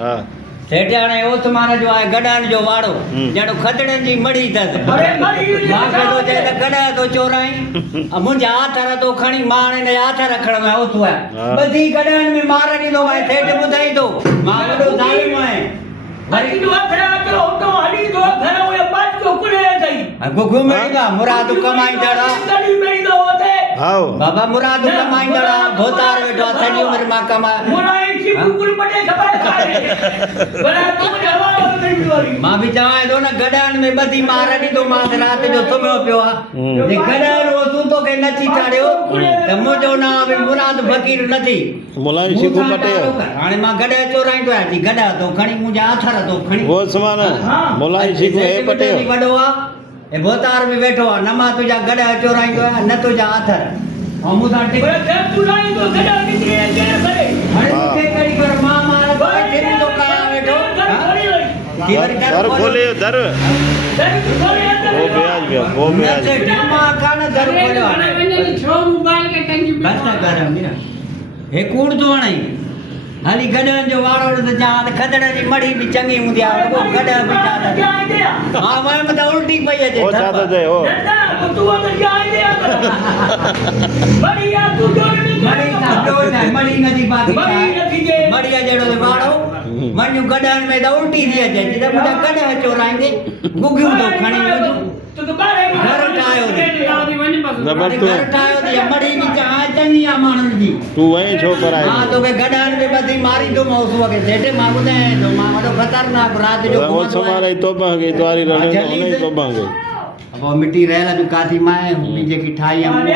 હા सेठाणे ओस्मान जो आहे गडान जो वाड़ो जणो खदड़न जी मड़ी थस अरे मड़ी मांखे तो चए त गड़ा तो चोराई मुंहिंजा हथ तो खणी माणे ने हथ रखण में ओथो आहे बधी गडन में मार ॾींदो आहे सेठ ॿुधाई तो मां वॾो ज़ालिम आहियां हरी दो खड़ा करो तो हरी दो घर वो बात को कुड़े गई गुगु मेगा मुराद कमाईंदड़ा गड़ी मेरी दो होते हाओ बाबा मुराद कमाईंदड़ा भोतार वेठो सॼी उमिरि मां कमा मुराई की कुकुर पटे खबर खाए बड़ा तुम हवा नहीं वाली मां बि चवां थो न गडन में ॿधी मार ॾींदो मां रात जो सुम्हियो पियो आहे जे गडन वो तूं तो के नची चाड़ियो त मुंहिंजो नाम बि मुराद फ़कीर नथी मुलाई शिकू पटे हाणे मां गॾ चोराईंदो आहियां थी गॾ तो खणी मुंहिंजा हथर तो खणी ओस्मान मुलाई शिकू हे पटे वॾो आहे ए भोतार में वेठो आहे न मां तुंहिंजा गॾ चोराईंदो आहियां न तुंहिंजा हथर ऐं मूंसां टिक बड़ा घर तू लाई तो गड़ा निकले के करे हाणे मूंखे कहिड़ी कर मां मार तेरी तो कया वेठो दर खोले दर घर तू खोले वो ब्याज गया वो ब्याज मां कान दर खोलियो हाणे छो मोबाइल के टंगी बस न कर मीरा हे कूड़ तो वणई हाली गडन जो वाड़ो त जान खदड़ जी मड़ी भी चंगी हूंदी आहे वो गड भी क्या चादा गया हा मैं त उल्टी पई अचे ओ छा तो जे ओ ना तू तो क्या गया बढ़िया तू जोड़ नहीं मड़ी ना जो ना मड़ी नदी बाकी मड़ी नथी जे मड़िया जेड़ो वाड़ो मन्यू गडन में त उल्टी थी अचे त मुंहिंजा गड चोराईंदे गुगियूं तो खणी तू तो बारे घर ठाहियो थी नंबर तू घर ठाहियो थी मड़ी भी चाह चंगी आहे माण्हुनि जी तू वहीं छो पर हाँ आई तो के गडन में बदी मारी तो मौस वके सेठे मां ॿुधाए तो मां वॾो खतरनाक रात जो वो समारे तो भागे द्वारी रणे जल्दी नहीं से। तो भागे अब वो मिट्टी रहल जो काथी माए हुनी जेकी ठाही आहे